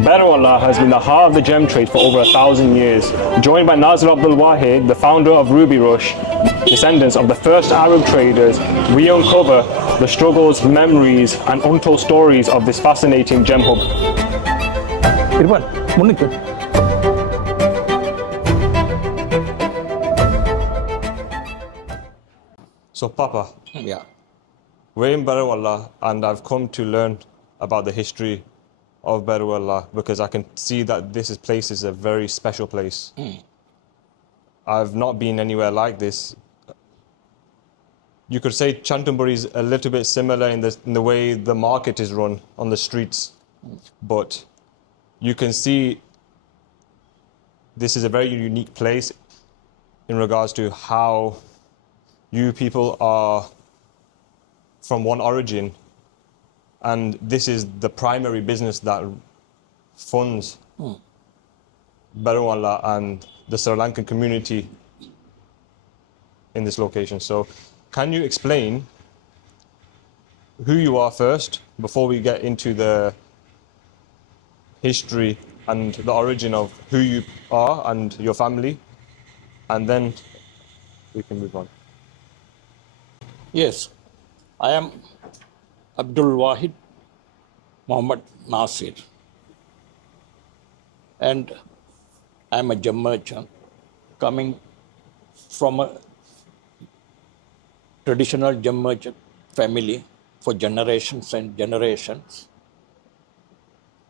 Beruwala has been the heart of the gem trade for over 1,000 years. Joined by Nazir Abdul Wahid, the founder of Ruby Rush, descendants of the first Arab traders, we uncover the struggles, memories, and untold stories of this fascinating gem hub. So, Papa, Yeah. we're in Beruwala, and I've come to learn about the history of Beruwala because I can see that this place is a very special place. I've not been anywhere like this. You could say Chantunburi is a little bit similar in the way the market is run on the streets, but you can see this is a very unique place in regards to how you people are from one origin, and this is the primary business that funds Beruwala and the Sri Lankan community in this location. So can you explain who you are first before we get into the history and the origin of who you are and your family, and then we can move on. Yes. I am Abdul Wahid Muhammad Nasir. And I'm a gem merchant coming from a traditional gem merchant family for generations and generations.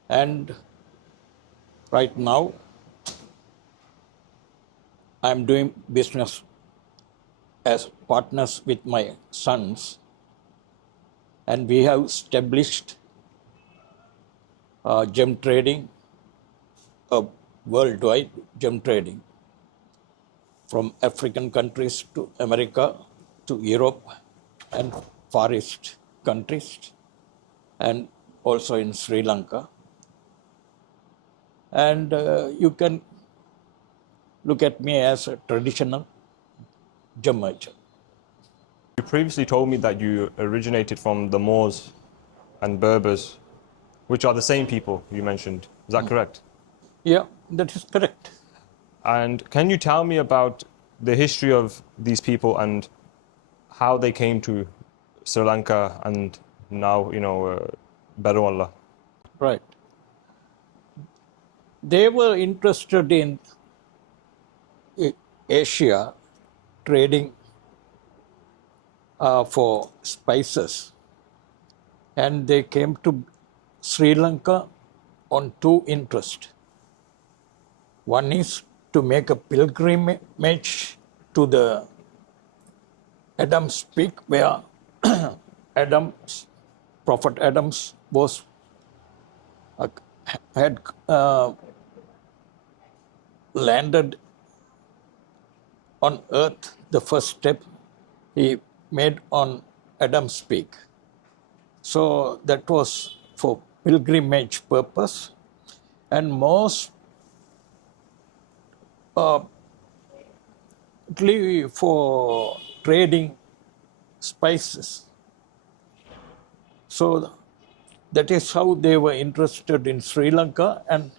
And right now, I'm doing business as partners with my sons, and we have established gem trading, worldwide gem trading, from African countries to America to Europe and Far East countries, and also in Sri Lanka. And you can look at me as a traditional gem merchant. You previously told me that you originated from the Moors and Berbers, which are the same people you mentioned. Is that correct? Yeah, that is correct. And can you tell me about the history of these people and how they came to Sri Lanka and now, Beruwala? Right. They were interested in Asia, trading for spices, and they came to Sri Lanka on two interests. One is to make a pilgrimage to the Adam's Peak, where Prophet Adams was had landed on earth. The first step he made on Adam's Peak. So that was for pilgrimage purpose, and mostly for trading spices. So that is how they were interested in Sri Lanka, and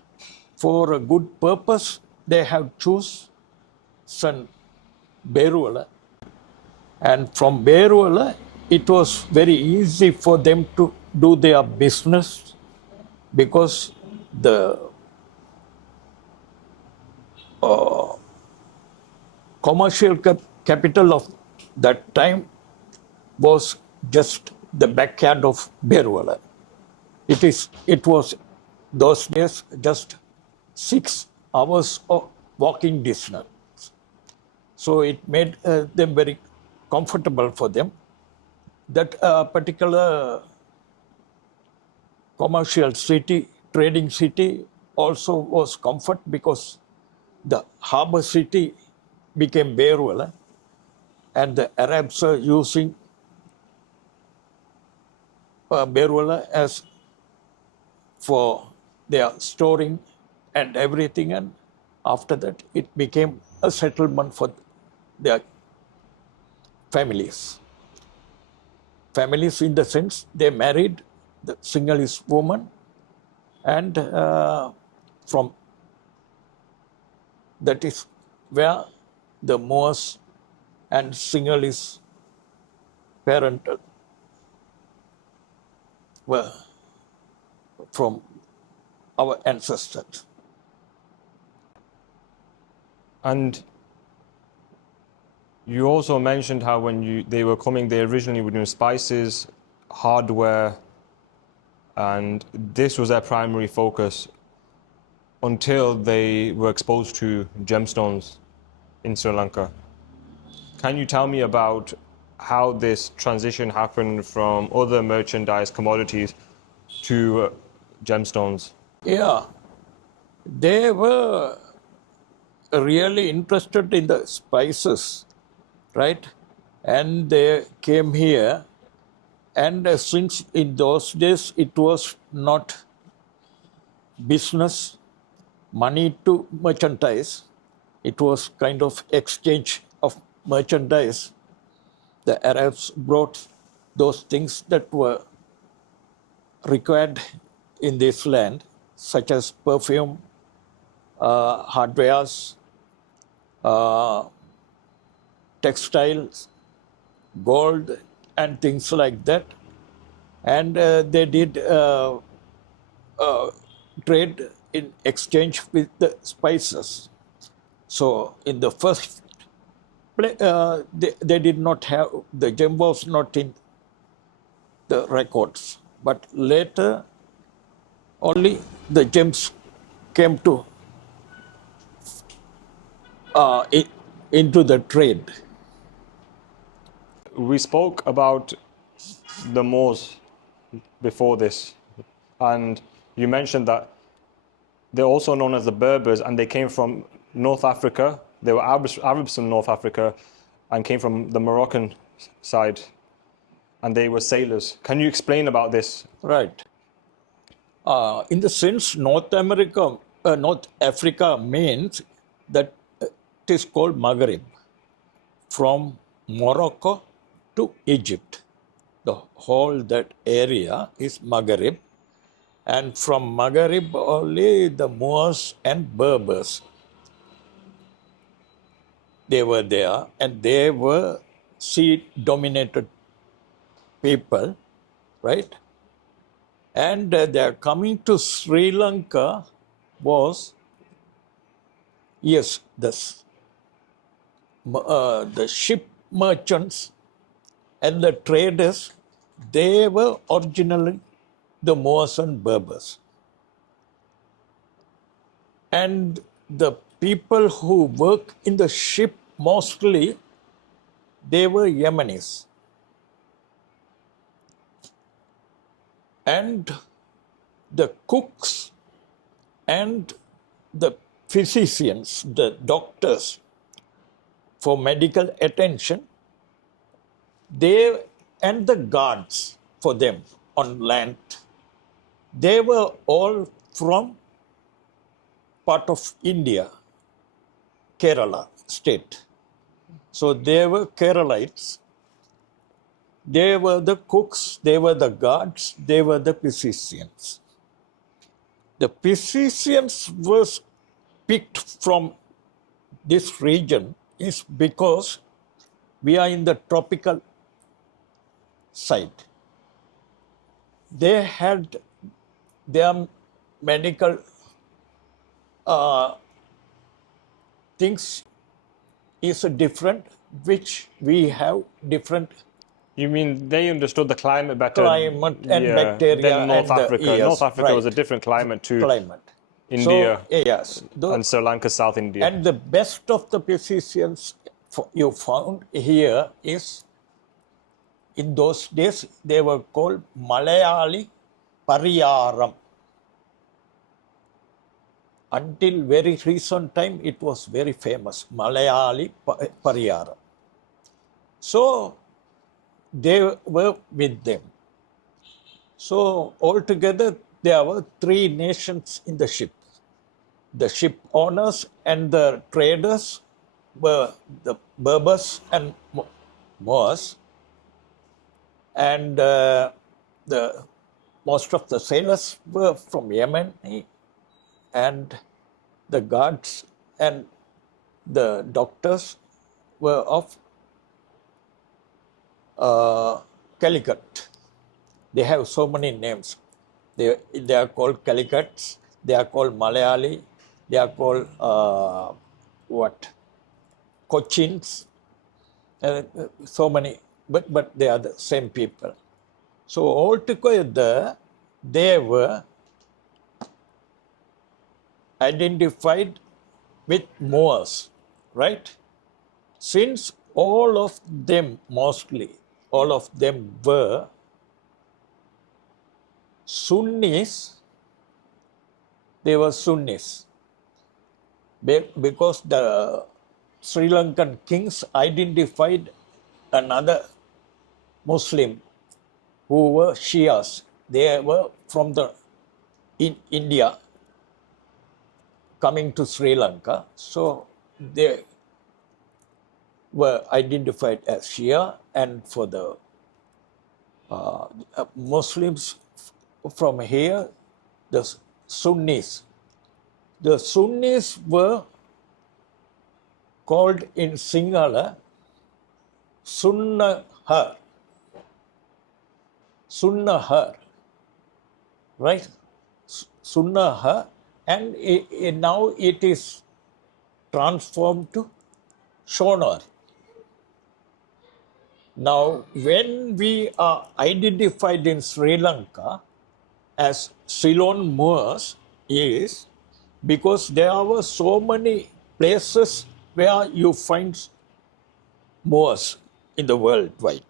for a good purpose, they have choose San Beruwala. And from Beruwala, it was very easy for them to do their business because the commercial capital of that time was just the backyard of Beruwala. It was those days just 6 hours of walking distance. So it made them very comfortable for them. That particular commercial city, trading city, also was comfort because the harbor city became Beruwala, and the Arabs are using Beruwala as for their storing and everything, and after that it became a settlement for their families. Families in the sense they married the Sinhalese woman And from that is where the Moors and Sinhalese parental were from our ancestors. And you also mentioned how when they were coming, they originally were doing spices, hardware, and this was their primary focus until they were exposed to gemstones in Sri Lanka. Can you tell me about how this transition happened from other merchandise commodities to gemstones? Yeah, they were really interested in the spices, right? And they came here, and since in those days it was not business, money to merchandise, it was kind of exchange of merchandise. The Arabs brought those things that were required in this land, such as perfume, hardwares, uh, textiles, gold, and things like that. And they did trade in exchange with the spices. So in the first place, they did not have, the gem was not in the records. But later, only the gems came to into the trade. We spoke about the Moors before this, and you mentioned that they're also known as the Berbers, and they came from North Africa. They were Arabs from North Africa and came from the Moroccan side, and they were sailors. Can you explain about this? Right. In the sense, North Africa means that it is called Maghreb, from Morocco to Egypt. The whole that area is Maghreb, and from Maghreb only the Moors and Berbers, they were there, and they were sea-dominated people, right? And their coming to Sri Lanka was, yes, the ship merchants and the traders, they were originally the Moors and Berbers. And the people who work in the ship, mostly, they were Yemenis. And the cooks and the physicians, the doctors, for medical attention, they and the guards for them on land, they were all from part of India, Kerala state. So they were Keralites. They were the cooks, they were the guards, they were the physicians. The physicians was picked from this region is because we are in the tropical side. They had their medical things is different, which we have different You mean they understood the climate better? climate and bacteria than North and Africa. yes, North Africa was a right, different climate to climate. India So yes, and Sri Lanka, South India. and the best of the physicians you found here is, in those days they were called Malayali Pariyaram. Until very recent time, it was very famous, Malayali Pariyaram. So they were with them. So altogether, there were three nations in the ship. The ship owners and the traders were the Berbers and Moors, and the most of the sailors were from Yemen, and the guards and the doctors were of Calicut. They have so many names. They are called Calicuts, they are called Malayali, they are called Cochins, so many, but they are the same people. So altogether, they were identified with Moors, right? Since all of them, mostly, all of them were Sunnis, they were Sunnis. Because the Sri Lankan kings identified another Muslim who were Shias. They were from in India coming to Sri Lanka. So they were identified as Shia, and for the Muslims from here, the Sunnis. The Sunnis were called in Sinhala Sunnahar. Sunnahar, right? Sunnahar, and now it is transformed to Shonar. Now, when we are identified in Sri Lanka as Ceylon Moors, is because there were so many places where you find Moors in the world wide.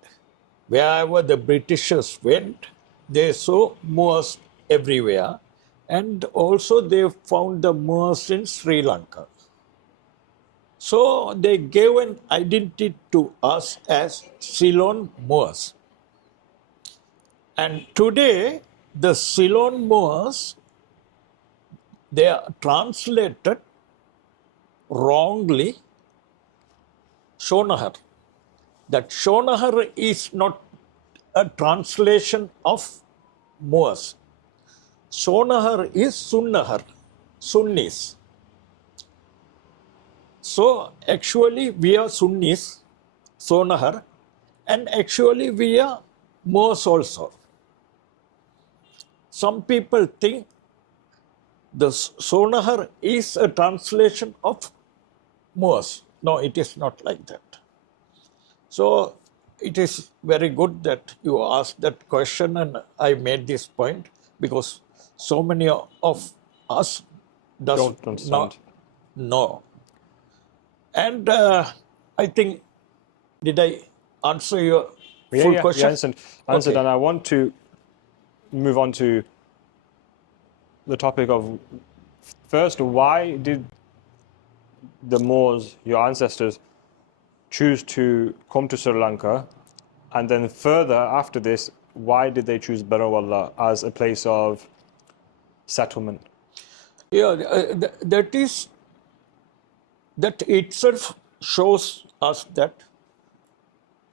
Wherever the Britishers went, they saw Moors everywhere, and also they found the Moors in Sri Lanka. So they gave an identity to us as Ceylon Moors. And today, the Ceylon Moors, they are translated wrongly Shonahar. That Shonahar is not a translation of Moors. Shonahar is Sunnahar, Sunnis. So actually we are Sunnis, Sonahar, and actually we are Moors also. Some people think the Sonahar is a translation of Moors. No, it is not like that. So it is very good that you asked that question, and I made this point because so many of us Don't understand. not know. And I think, did I answer your full question? Yeah, answered. Okay. And I want to move on to the topic of, first, why did the Moors, your ancestors, choose to come to Sri Lanka? And then further, after this, why did they choose Beruwala as a place of settlement? Yeah, that itself shows us that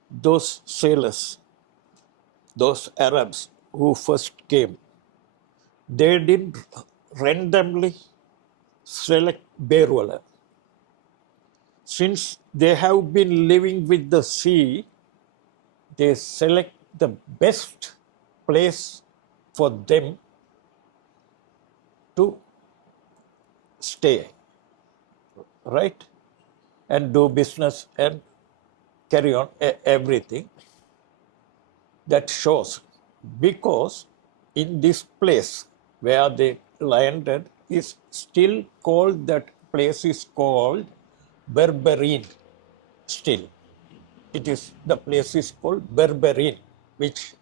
those sailors, those Arabs who first came, they didn't randomly select Beruwala. Since they have been living with the sea, they select the best place for them to stay, right? And do business and carry on everything. That shows, because in this place where they landed is still called, that place is called Berberine still. The place is called Berberine, which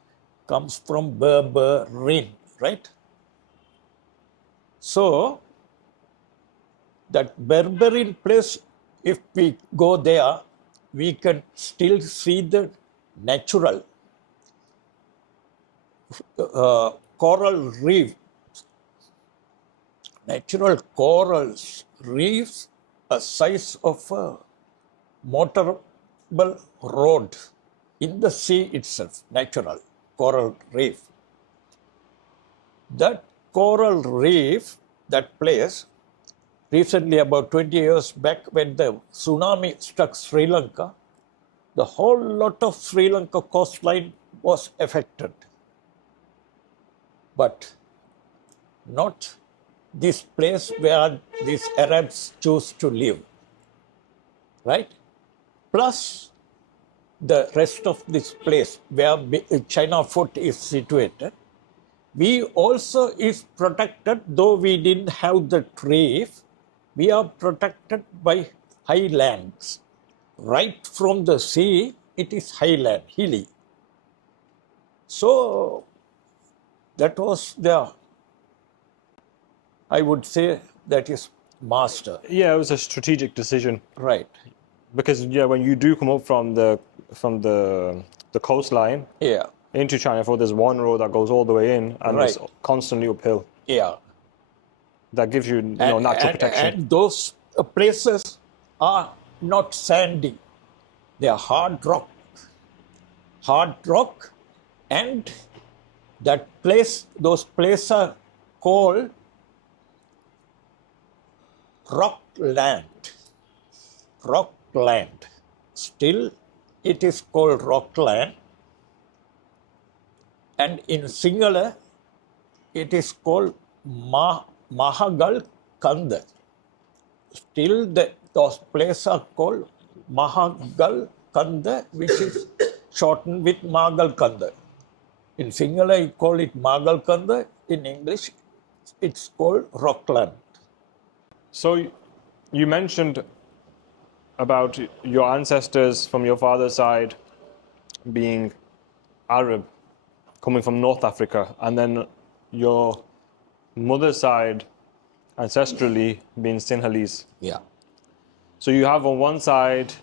comes from Berberine, right? So that Berberine place, if we go there, we can still see the natural coral reef, natural corals reefs, a size of a motorable road in the sea itself, natural coral reef. That coral reef, that place, recently about 20 years back when the tsunami struck Sri Lanka, the whole lot of Sri Lanka coastline was affected. But not this place where these Arabs choose to live, right? Plus the rest of this place where China Fort is situated, we also is protected, though we didn't have the reef, we are protected by highlands. Right from the sea, it is highland, hilly. So that was the, I would say, that is master. Yeah, it was a strategic decision Right. because when you do come up from the coastline Yeah. into China Fort, there's one road that goes all the way in, and it's Right. constantly uphill. Yeah. That gives you, natural protection. And those places are not sandy. They are hard rock. Hard rock, and that place, those places are called rockland. Rockland. Still, it is called rockland. And in Sinhala, it is called Mahagal Kanda. Still, those places are called Mahagal Kanda, which is shortened with Magal Kanda. In Sinhala, you call it Magal Kanda. In English, it's called Rockland. So you mentioned about your ancestors from your father's side being Arab, coming from North Africa, and then your mother's side ancestrally being Sinhalese. Yeah. So you have on one side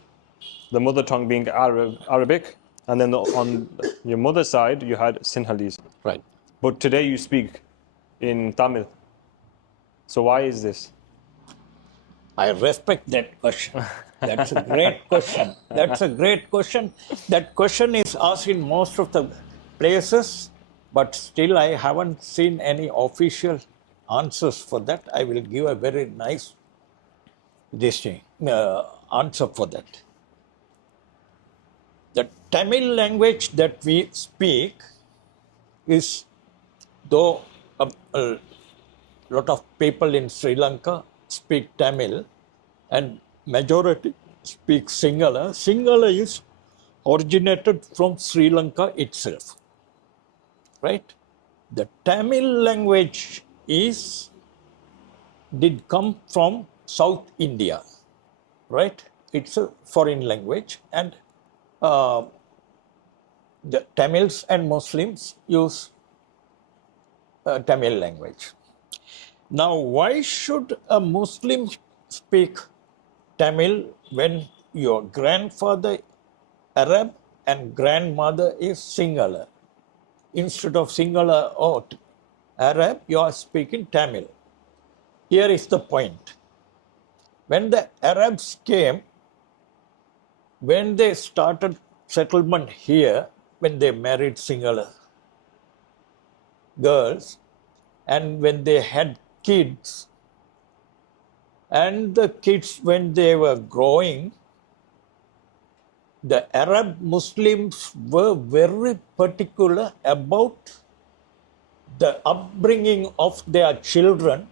the mother tongue being Arabic, and then on your mother's side you had Sinhalese. Right. But today you speak in Tamil. So why is this? I respect that question. That's a great question. That's a great question. That question is asked in most of the places, but still I haven't seen any official answers for that. I will give a very nice answer for that. The Tamil language that we speak is, though a lot of people in Sri Lanka speak Tamil and majority speak Sinhala. Sinhala is originated from Sri Lanka itself, right? The Tamil language did come from South India, right? It's a foreign language, and the Tamils and Muslims use Tamil language. Now, why should a Muslim speak Tamil when your grandfather Arab and grandmother is Sinhala? Instead of Sinhala or Arab, you are speaking Tamil. Here is the point. When the Arabs came, when they started settlement here, when they married Sinhala girls, and when they had kids, and the kids, when they were growing, the Arab Muslims were very particular about the upbringing of their children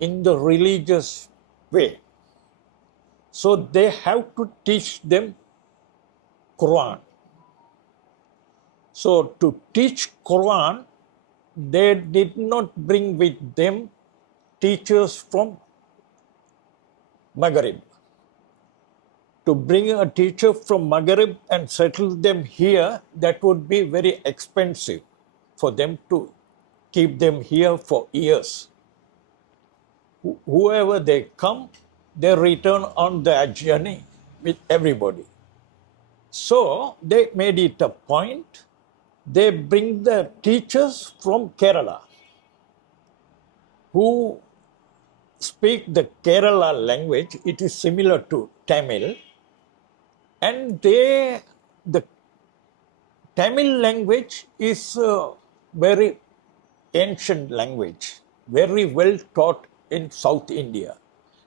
in the religious way. So they have to teach them Quran. So to teach Quran, they did not bring with them teachers from Maghreb. To bring a teacher from Maghreb and settle them here, that would be very expensive for them to keep them here for years. Whoever they come, they return on their journey with everybody. So they made it a point, they bring the teachers from Kerala who speak the Kerala language. It is similar to Tamil, and the Tamil language is very ancient language, very well taught in South India.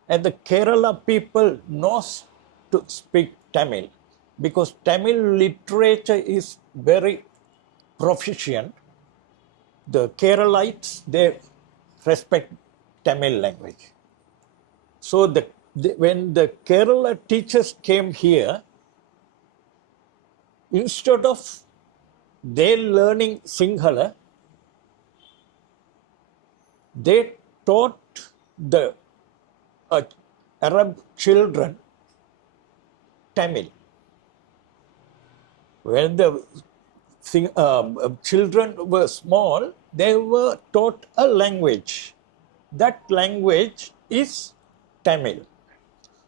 And the Kerala people knows to speak Tamil because Tamil literature is very proficient. The Keralites, they respect Tamil language. So when the Kerala teachers came here, instead of they learning Sinhala, they taught the Arab children Tamil. When the children were small, they were taught a language. That language is Tamil.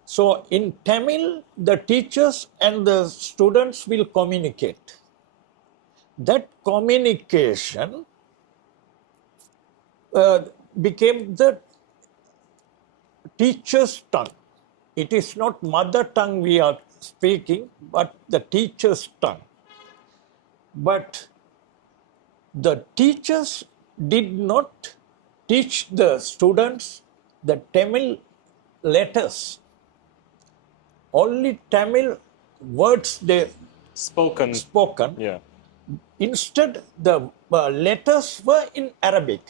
So in Tamil, the teachers and the students will communicate. That communication became the teacher's tongue. It is not mother tongue we are speaking, but the teacher's tongue. But the teachers did not teach the students the Tamil letters. Only Tamil words they spoken. Yeah. Instead, the letters were in Arabic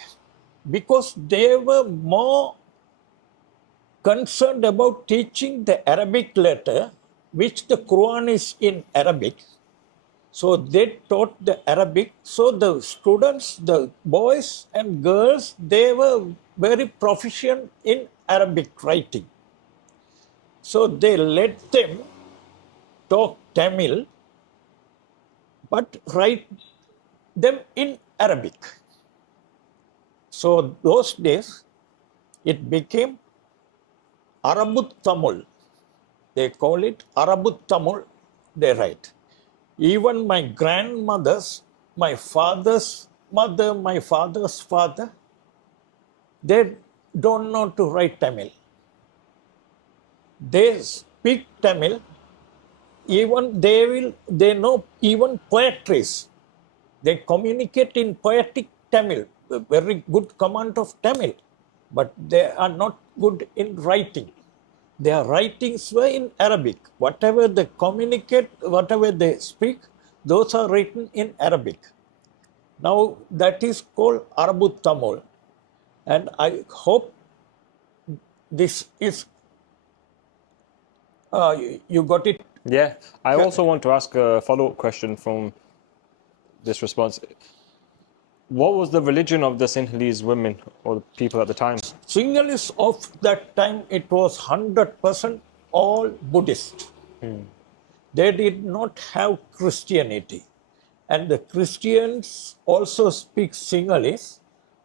because they were more concerned about teaching the Arabic letter, which the Quran is in Arabic. So they taught the Arabic. So the students, the boys and girls, they were very proficient in Arabic writing. So they let them talk Tamil, but write them in Arabic. So those days, it became Arabut Tamil. They call it Arabut Tamil, they write. Even my grandmothers, my father's mother, my father's father, they don't know to write Tamil. They speak Tamil, even they know even poetries. They communicate in poetic Tamil, a very good command of Tamil, but they are not good in writing. Their writings were in Arabic. Whatever they communicate, whatever they speak, those are written in Arabic. Now that is called Arabut Tamil, and I hope this is, you got it? Yeah. I also want to ask a follow-up question from this response. What was the religion of the Sinhalese women or people at the time? Sinhalese of that time, it was 100% all Buddhist. They did not have Christianity. And the Christians also speak Sinhalese,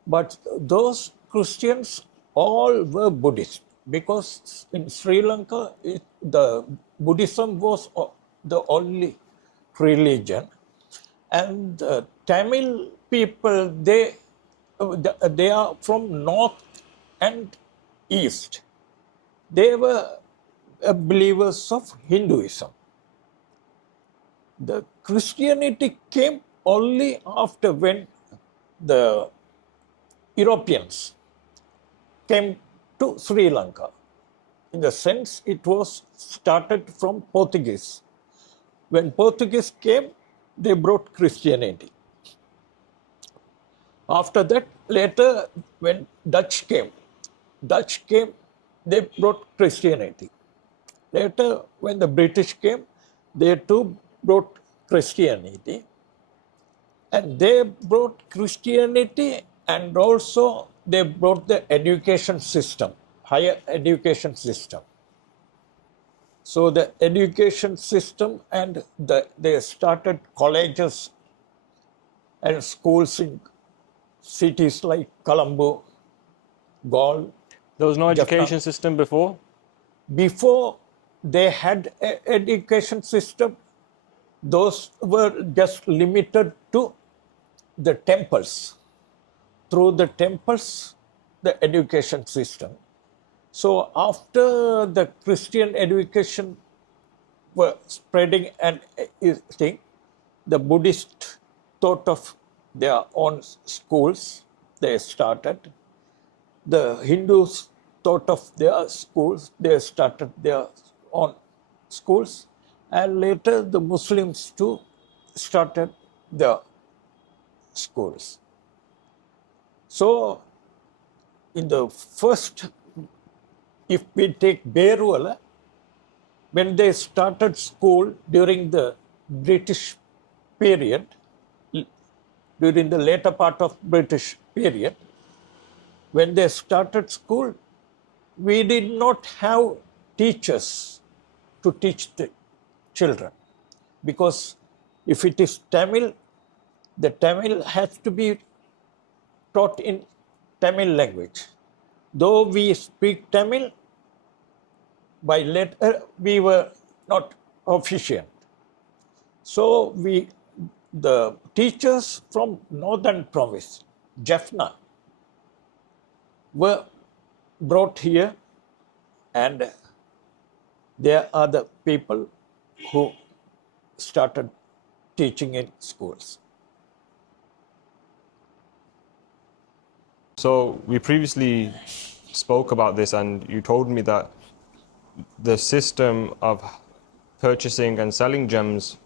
but those Christians all were Buddhist because in Sri Lanka, the Buddhism was the only religion. And the Tamil people, they are from north and east. They were believers of Hinduism. The Christianity came only after when the Europeans came to Sri Lanka. In the sense, it was started from Portuguese. When Portuguese came, they brought Christianity. After that, later, when Dutch came, they brought Christianity. Later, when the British came, they too brought Christianity. And they brought Christianity and also they brought the education system, higher education system. So the education system and they started colleges and schools in cities like Colombo, Gaul. There was no Jaffna. education system before? Before they had an education system, those were just limited to the temples. Through the temples, the education system. So after the Christian education were spreading and thing, the Buddhist thought of their own schools. they started. The Hindus thought of their schools, they started their own schools, and later the Muslims too started their schools. So, in the first, if we take Beruwala, when they started school during the British period, during the later part of British period, when they started school, we did not have teachers to teach the children. Because if it is Tamil, the Tamil has to be taught in Tamil language. Though we speak Tamil, by letter we were not proficient. So the teachers from northern province, Jaffna, were brought here, and there are the people who started teaching in schools. So we previously spoke about this, and you told me that the system of purchasing and selling gems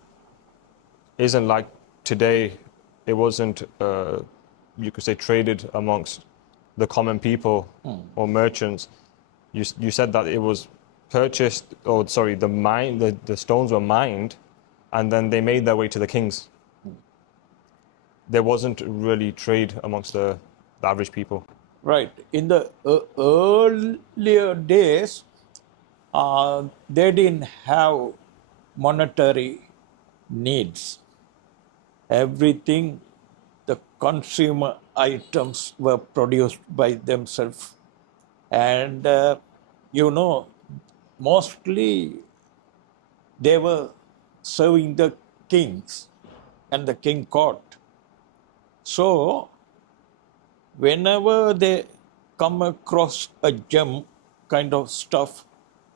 isn't like today. It wasn't, you could say, traded amongst the common people or merchants. You said that it was purchased, or sorry, the stones were mined, and then they made their way to the kings. There wasn't really trade amongst the average people. Right. In the earlier days, they didn't have monetary needs. Everything, the consumer items were produced by themselves. And, mostly they were serving the kings and the king court. So, whenever they come across a gem kind of stuff,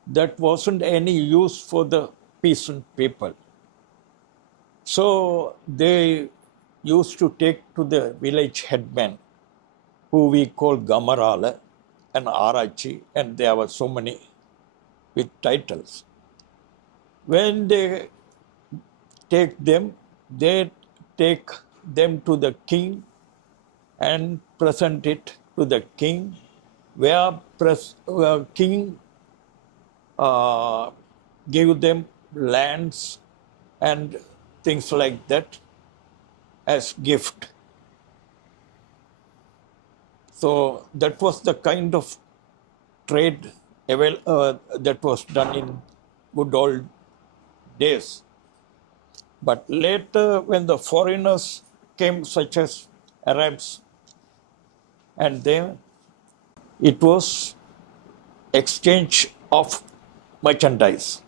that wasn't any use for the peasant people. So they used to take to the village headman, who we call Gamarala and Arachi, and there were so many with titles. When they take them, they take them to the king and present it to the king, where king gave them lands and things like that as gift. So that was the kind of trade that was done in good old days. But later, when the foreigners came, such as Arabs, and then it was exchange of merchandise.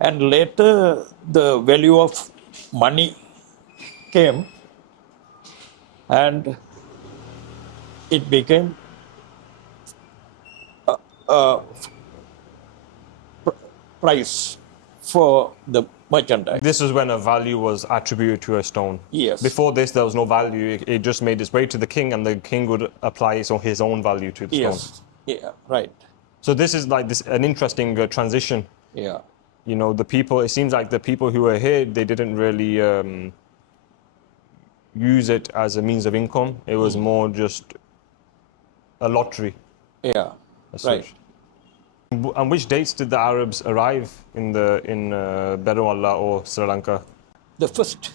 And later, the value of money came, and it became a price for the merchandise. This is when a value was attributed to a stone. Yes. Before this, there was no value. It just made its way to the king, and the king would apply his own value to the stone. Yes. Yeah, right. So this is like an interesting transition. Yeah. You know, it seems like the people who were here, they didn't really use it as a means of income. It was more just a lottery. Yeah, as right. such. And which dates did the Arabs arrive in Beruwala or Sri Lanka? The first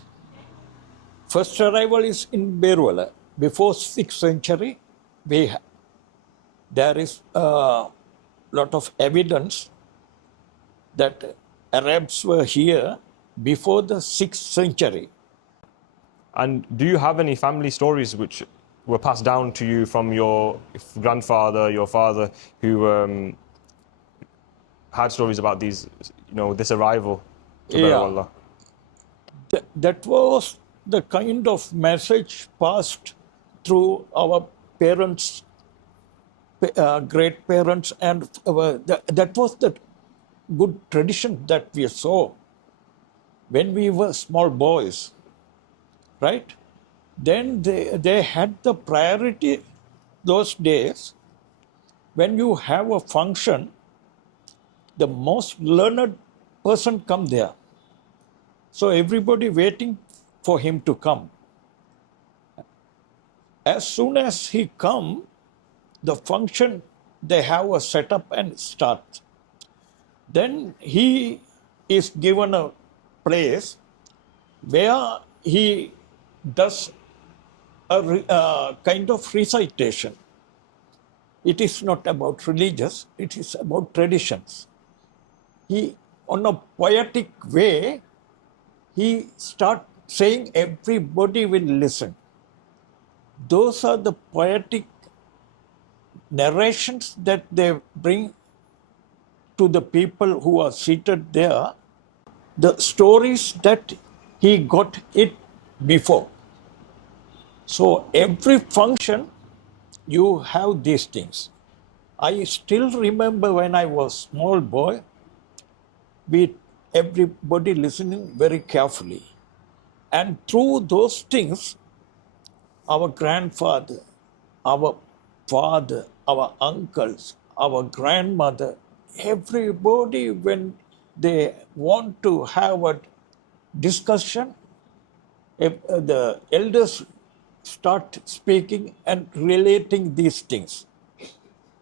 arrival is in Beruwala. Before 6th century, there is a lot of evidence that Arabs were here before the 6th century. And do you have any family stories which were passed down to you from your grandfather, your father, who had stories about this arrival to Beruwala? That was the kind of message passed through our parents, great parents, and that was the good tradition that we saw when we were small boys, right? Then they had the priority those days. When you have a function, the most learned person come there. So everybody waiting for him to come. As soon as he come, the function, they have a setup and start. Then he is given a place where he does a kind of recitation. It is not about religious, it is about traditions. He, on a poetic way, he start saying everybody will listen. Those are the poetic narrations that they bring to the people who are seated there, the stories that he got it before. So every function, you have these things. I still remember when I was small boy, everybody listening very carefully. And through those things, our grandfather, our father, our uncles, our grandmother, everybody, when they want to have a discussion, the elders start speaking and relating these things.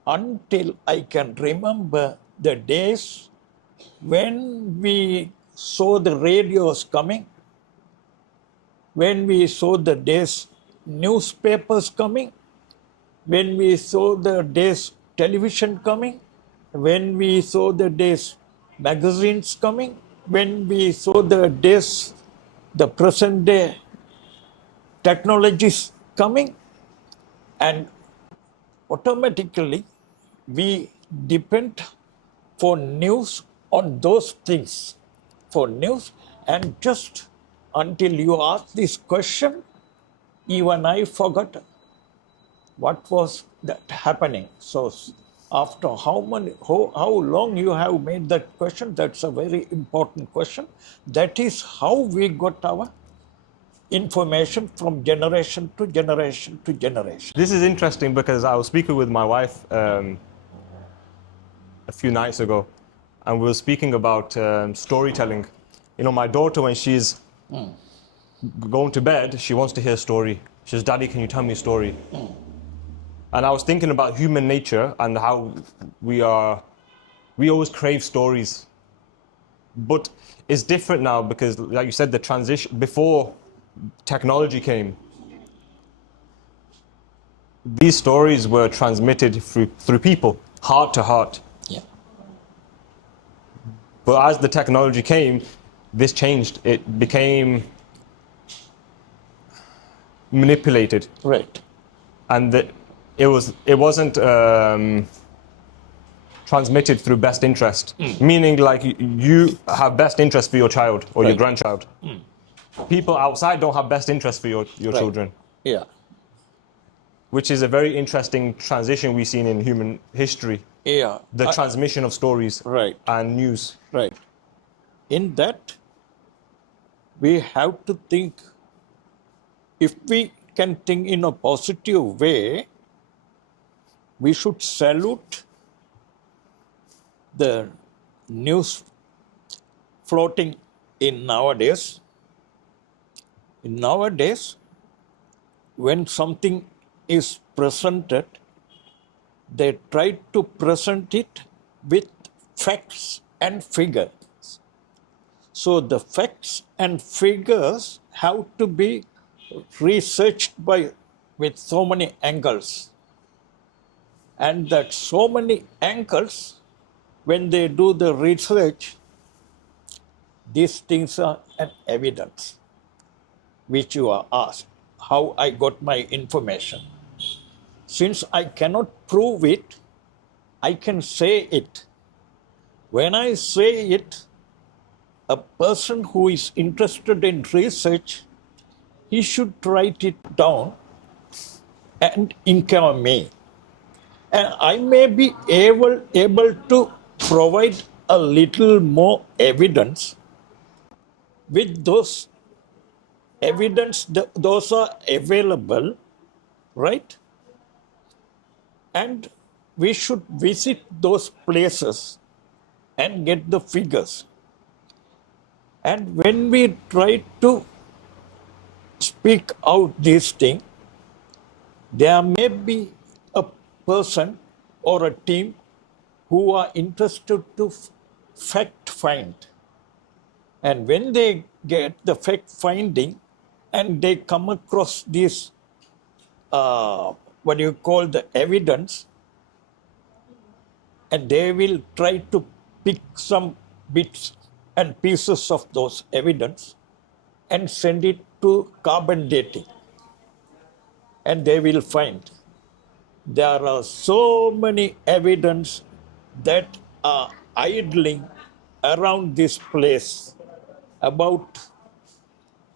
Until I can remember the days when we saw the radios coming, when we saw the days newspapers coming, when we saw the days television coming, when we saw the days magazines coming, when we saw the days the present day technologies coming, and automatically we depend for news on those things, for news. And just until you ask this question, even I forgot what was that happening. So after how long you have made that question, that's a very important question. That is how we got our information from generation to generation to generation. This is interesting because I was speaking with my wife a few nights ago, and we were speaking about storytelling. You know, my daughter, when she's going to bed, she wants to hear a story. She says, "Daddy, can you tell me a story?" And I was thinking about human nature and how we always crave stories. But it's different now because, like you said, the transition before technology came, these stories were transmitted through people, heart to heart. Yeah. But as the technology came, this changed. It became manipulated. Right. And it wasn't transmitted through best interest, meaning like you have best interest for your child or your grandchild. People outside don't have best interest for your children. Yeah. Which is a very interesting transition we've seen in human history. Yeah. The transmission of stories and news. Right. In that, we have to think, if we can think in a positive way, we should salute the news floating in nowadays. In nowadays, when something is presented, they try to present it with facts and figures. So the facts and figures have to be researched with so many angles. And that so many angles, when they do the research, these things are an evidence, which you are asked, how I got my information. Since I cannot prove it, I can say it. When I say it, a person who is interested in research, he should write it down and inquire me. And I may be able to provide a little more evidence with those evidence, those are available, right? And we should visit those places and get the figures. And when we try to speak out these things, there may be a person or a team who are interested to fact find. And when they get the fact finding and they come across this, what you call the evidence, and they will try to pick some bits and pieces of those evidence and send it to carbon dating. And they will find there are so many evidence that are idling around this place about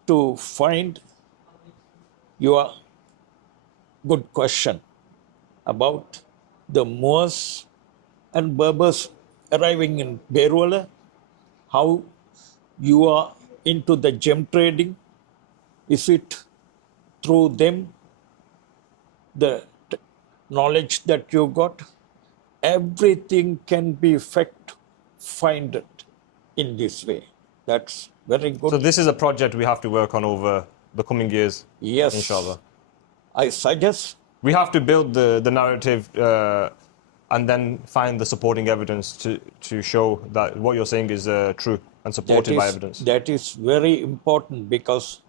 to find your good question about the Moors and Berbers arriving in Beruwala, how you are into the gem trading. Is it through them, the knowledge that you got? Everything can be fact finded in this way. That's very good. So this is a project we have to work on over the coming years, Yes. inshallah. I suggest, We have to build the narrative and then find the supporting evidence to show that what you're saying is true and supported by evidence. that is very important, because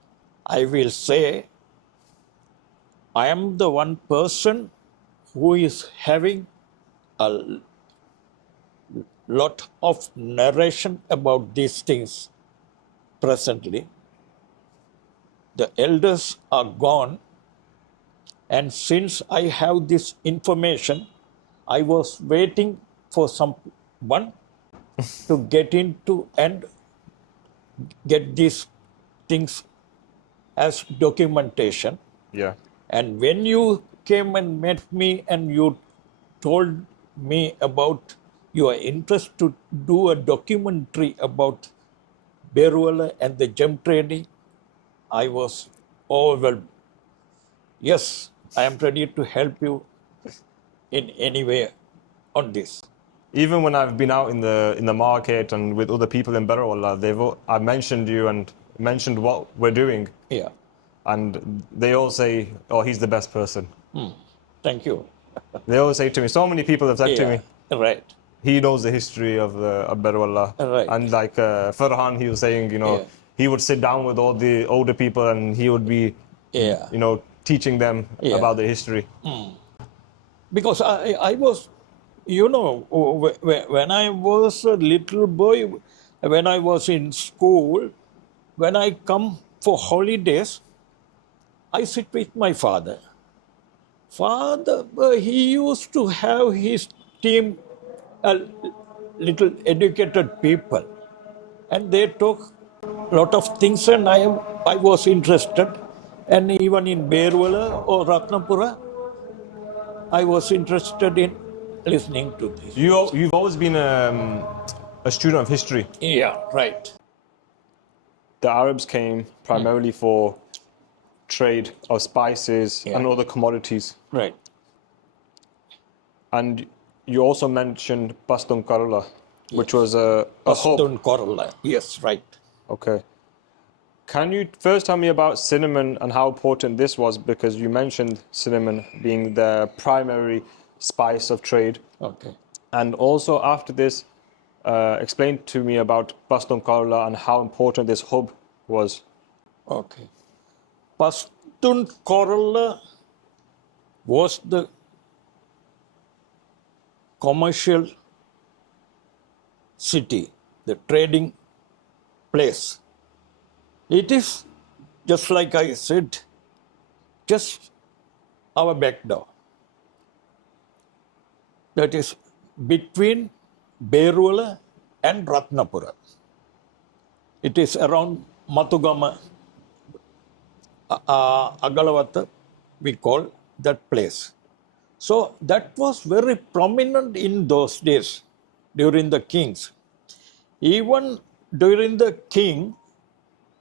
I will say I am the one person who is having a lot of narration about these things presently. The elders are gone, and since I have this information, I was waiting for someone to get into and get these things as documentation. Yeah. And when you came and met me and you told me about your interest to do a documentary about Beruwala and the gem trading, I was overwhelmed. Yes, I am ready to help you in any way on this. Even when I've been out in the market and with other people in Beruwala, I've mentioned you and mentioned what we're doing, Yeah. and they all say, "Oh, he's the best person." Thank you. They always say to me. So many people have said to me, Right. he knows the history of Beruwala. Right. And like Farhan, he was saying, Yeah. he would sit down with all the older people and he would be, Yeah. teaching them Yeah. about the history. Because I was, when I was a little boy, when I was in school, when I come for holidays, I sit with my father. Father, he used to have his team, little educated people, and they talk a lot of things, and I was interested. And even in Beruwala or Ratnapura, I was interested in listening to this. You've always been a student of history. Yeah, right. The Arabs came primarily for trade of spices and other commodities. Right. And you also mentioned Pastun Karla, which was a hub. Pastun Karla. Yes, right. Okay. Can you first tell me about cinnamon and how important this was? Because you mentioned cinnamon being the primary spice of trade. Okay. And also after this, explain to me about Pastun Karla and how important this hub was. Okay. Pastun Karla was the commercial city, the trading place. It is, just like I said, just our back door. That is between Beruwala and Ratnapura. It is around Matugama, Agalawata, we call that place. So that was very prominent in those days during the kings. Even during the king,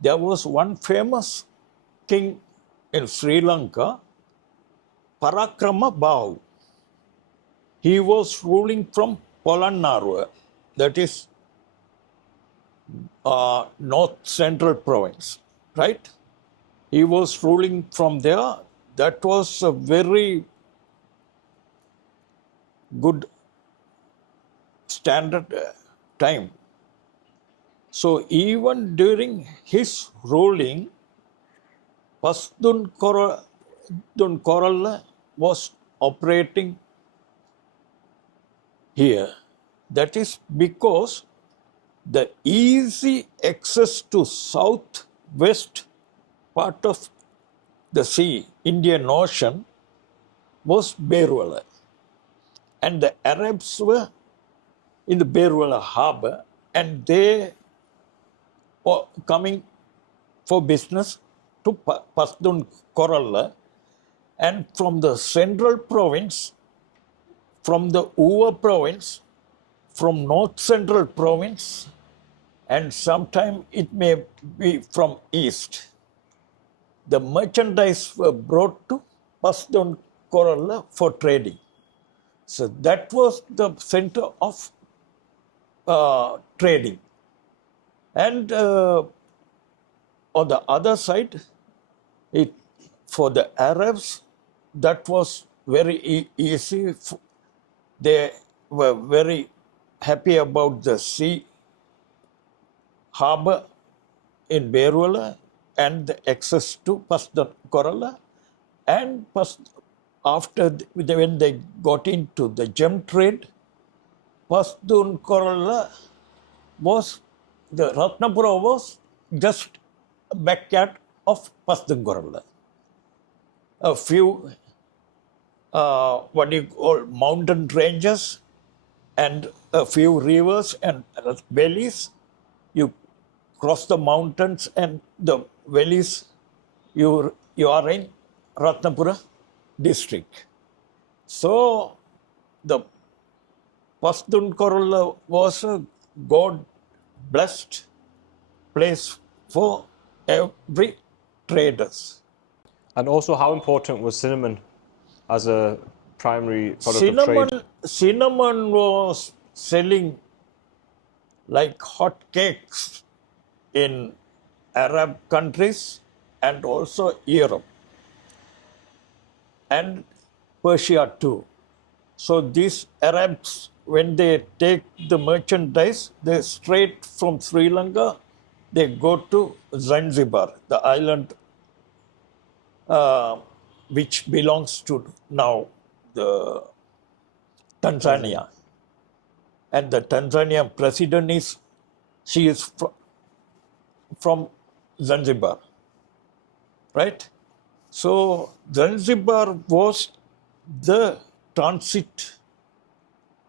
there was one famous king in Sri Lanka, Parakrama Bhav. He was ruling from Polonnaruwa, that is north central province, right? He was ruling from there. That was a very good standard time. So even during his ruling, Pashtun Koralla was operating here. That is because the easy access to southwest part of the sea, Indian Ocean, was Beruwala. And the Arabs were in the Beruwala harbor, and they were coming for business to Pashtun Koralla. And from the central province, from the Uva province, from north central province, and sometime it may be from east, the merchandise were brought to Pashtun Koralla for trading. So that was the center of trading. And on the other side, for the Arabs, that was very easy. They were very happy about the sea harbor in Beruwala and the access to Pashtun Koralla. And when they got into the gem trade, Pashtun Koralla the Ratnapura was just a backyard of Pashtun Koralla. A few, mountain ranges and a few rivers and valleys. You cross the mountains and the valleys, you are in Ratnapura district. So the Pashtun Koralla was a God-blessed place for every traders. And also, how important was cinnamon as a primary product of trade? Cinnamon was selling like hot cakes in Arab countries and also Europe and Persia too. So these Arabs, when they take the merchandise, they straight from Sri Lanka, they go to Zanzibar, the island which belongs to now the Tanzania. And the Tanzanian president she is from Zanzibar, right? So Zanzibar was the transit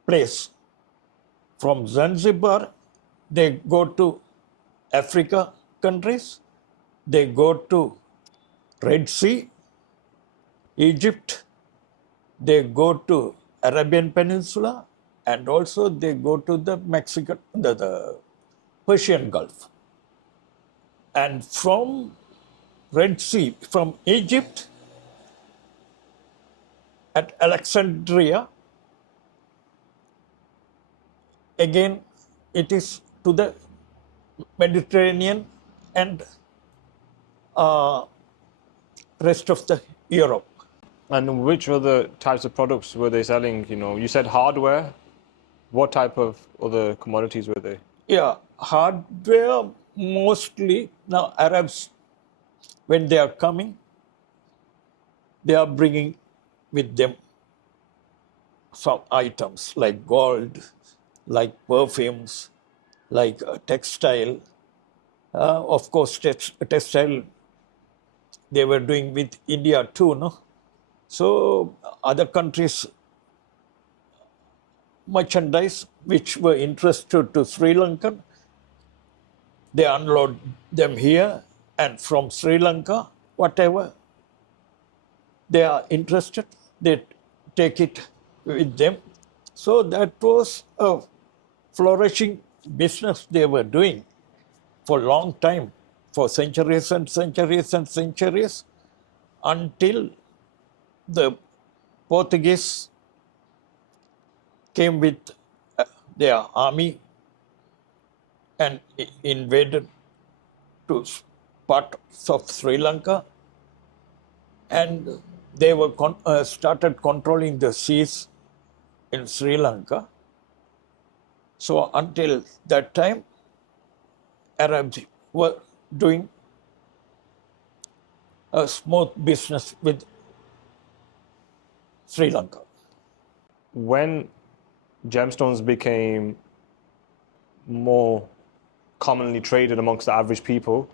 place. From Zanzibar, they go to Africa countries, they go to Red Sea, Egypt, they go to Arabian Peninsula, and also they go to the the Persian Gulf. And from Red Sea, from Egypt, at Alexandria, again it is to the Mediterranean and rest of the Europe. And which other types of products were they selling? You said hardware. What type of other commodities were they? Yeah, hardware mostly. Now Arabs, when they are coming, they are bringing with them some items like gold, like perfumes, like textile. Of course, textile they were doing with India too, no? So other countries' merchandise which were interested to Sri Lankan, they unload them here, and from Sri Lanka, whatever they are interested, they take it with them. So that was a flourishing business they were doing for a long time. for centuries and centuries and centuries until the Portuguese came with their army and invaded to parts of Sri Lanka, and they were started controlling the seas in Sri Lanka. So until that time, Arabs were doing a smooth business with Sri Lanka. When gemstones became more commonly traded amongst the average people,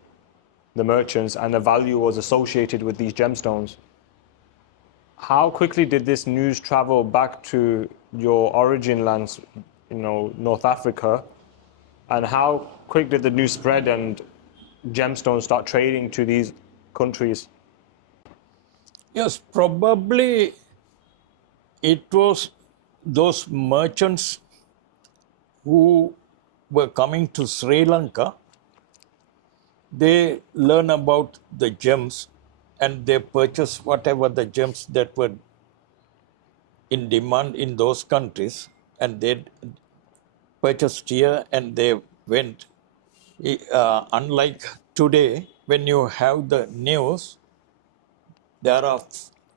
the merchants, and the value was associated with these gemstones, how quickly did this news travel back to your origin lands, North Africa, and how quick did the news spread and gemstones start trading to these countries? Yes, probably it was those merchants who were coming to Sri Lanka. They learn about the gems and they purchase whatever the gems that were in demand in those countries, and they purchased here and they went. Unlike today, when you have the news, there are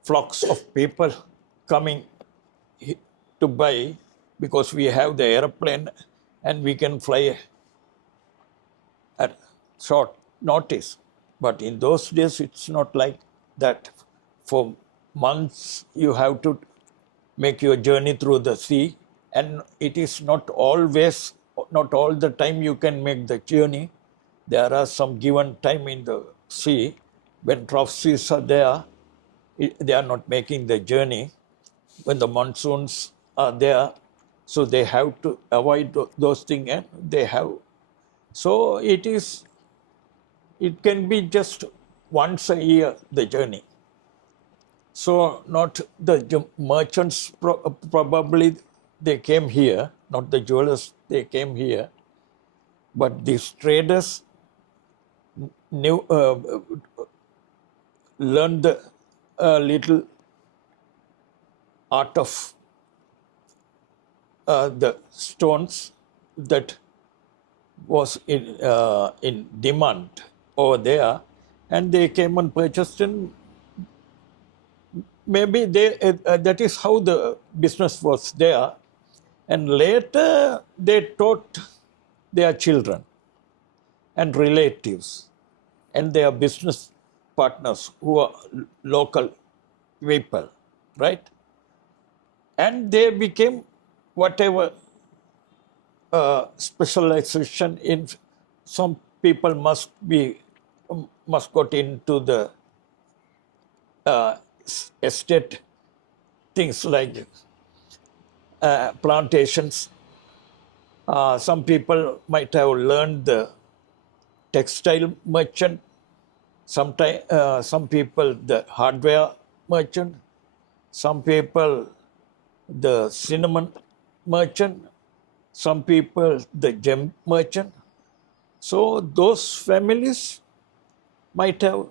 flocks of people coming to buy because we have the airplane and we can fly at short notice. But in those days, it's not like that. For months, you have to make your journey through the sea, and it is not always, not all the time you can make the journey. There are some given time in the sea when rough seas are there, they are not making the journey. When the monsoons are there, so they have to avoid those things, and they have. So it can be just once a year the journey. So not the merchants probably they came here, not the jewelers, they came here, but these traders knew, learned the little art of the stones that was in demand over there, and they came and purchased, and maybe they that is how the business was there. And later they taught their children and relatives and their business partners who are local people, right? And they became whatever specialization in. Some people must got into the estate things like plantations. Some people might have learned the textile merchant. Some people the hardware merchant. Some people the cinnamon merchant. Some people the gem merchant. So those families might have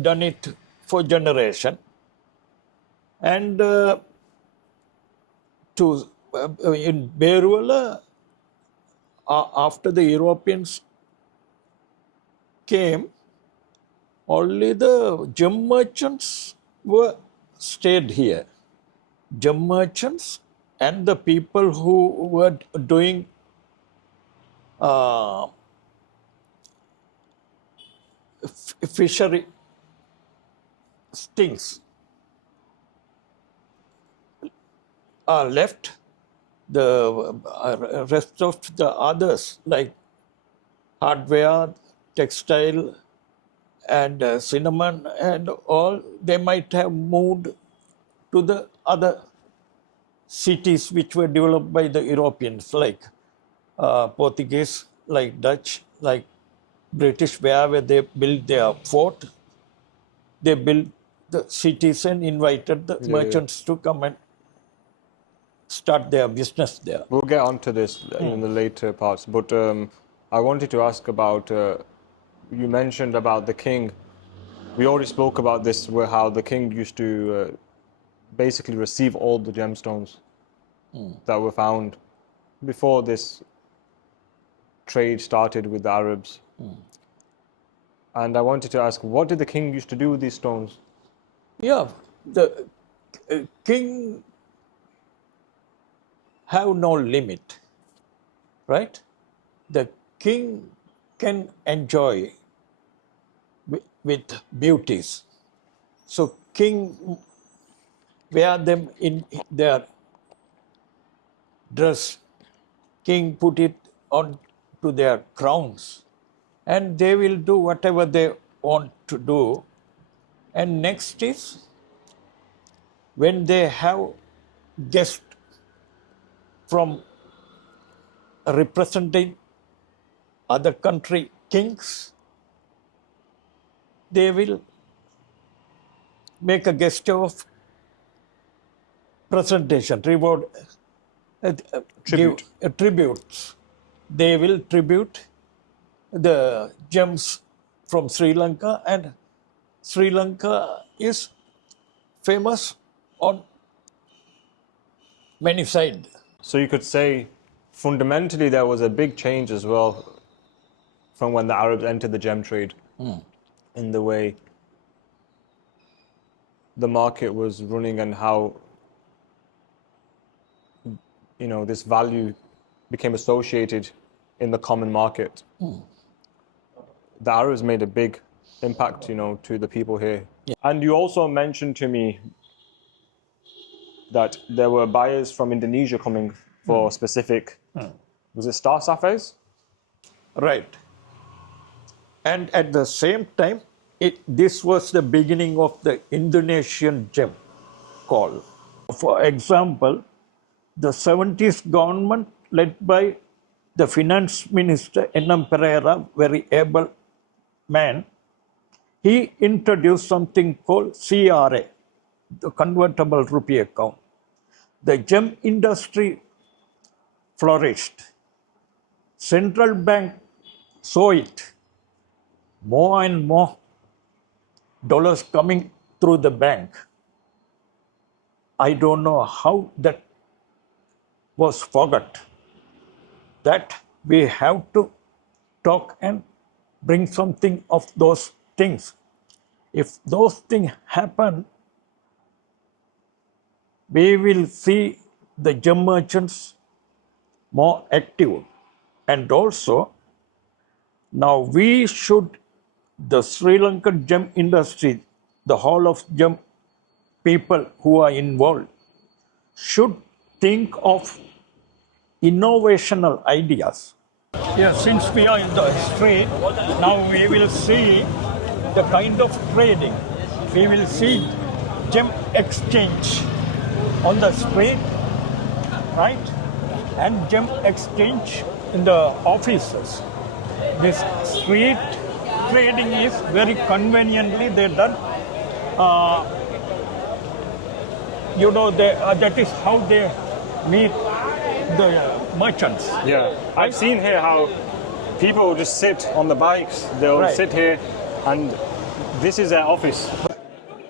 done it for generation, and in Beruwala, after the Europeans came, only the gem merchants were stayed here. Gem merchants and the people who were doing fishery things are left. The rest of the others like hardware, textile, and cinnamon and all, they might have moved to the other cities which were developed by the Europeans, like Portuguese, like Dutch, like British, wherever they built their fort, they built the cities and invited the merchants to come and start their business there. We'll get onto this in the later parts, but I wanted to ask about, you mentioned about the king. We already spoke about this, where how the king used to basically receive all the gemstones that were found before this trade started with the Arabs. And I wanted to ask, what did the king used to do with these stones? Yeah, the king have no limit, right? The king can enjoy with beauties. So king wear them in their dress. King put it on to their crowns, and they will do whatever they want to do. And next is when they have guests from representing other country kings, they will make a gesture of presentation, reward, Tribute. give tributes. They will tribute the gems from Sri Lanka, and Sri Lanka is famous on many sides. So you could say, fundamentally, there was a big change as well from when the Arabs entered the gem trade in the way the market was running and how, you know, this value became associated in the common market. The Arabs made a big impact, you know, to the people here. And you also mentioned to me that there were buyers from Indonesia coming for specific, was it star sapphires? Right. And at the same time, this was the beginning of the Indonesian gem call. For example, the 70s government led by the finance minister Enam Pereira, very able man, he introduced something called CRA, the convertible rupee account. The gem industry flourished. Central bank saw it. More and more dollars coming through the bank. I don't know how that was forgot. That we have to talk and bring something of those things. If those things happen, we will see the gem merchants more active. And also, now we should, the Sri Lankan gem industry, the whole of gem people who are involved, should think of innovational ideas. Yeah, since we are in the street, now we will see the kind of trading. We will see gem exchange on the street, right? And gem exchange in the offices. This street trading is very conveniently they done. That is how they meet the merchants. Yeah. I've seen here how people just sit on the bikes, they'll sit here, and this is their office.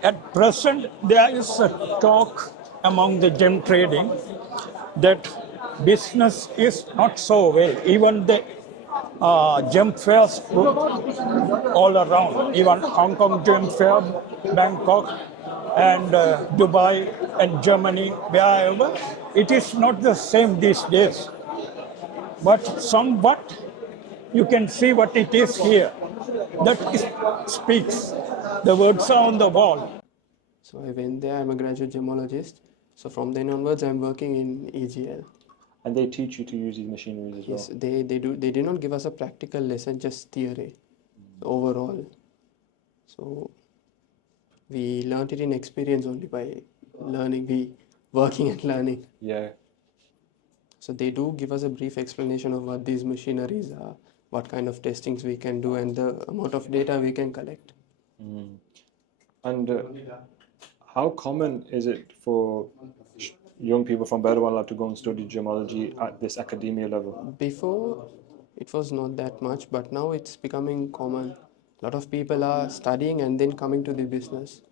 At present, there is a talk among the gem trading that business is not so well. Even the gem fairs all around, even Hong Kong Gem Fair, Bangkok, and Dubai and Germany, wherever, it is not the same these days. But somewhat you can see what it is here. That speaks. The words are on the wall. So I went there, I'm a graduate gemologist. So from then onwards, I'm working in EGL. And they teach you to use these machineries as Yes, well? they do. They did not give us a practical lesson, just theory overall. So we learned it in experience only by learning, working and learning. Yeah. So they do give us a brief explanation of what these machineries are, what kind of testings we can do, and the amount of data we can collect. And how common is it for young people from Beruwala to go and study gemology at this academia level? Before, it was not that much, but now it's becoming common. A lot of people are studying and then coming to the business.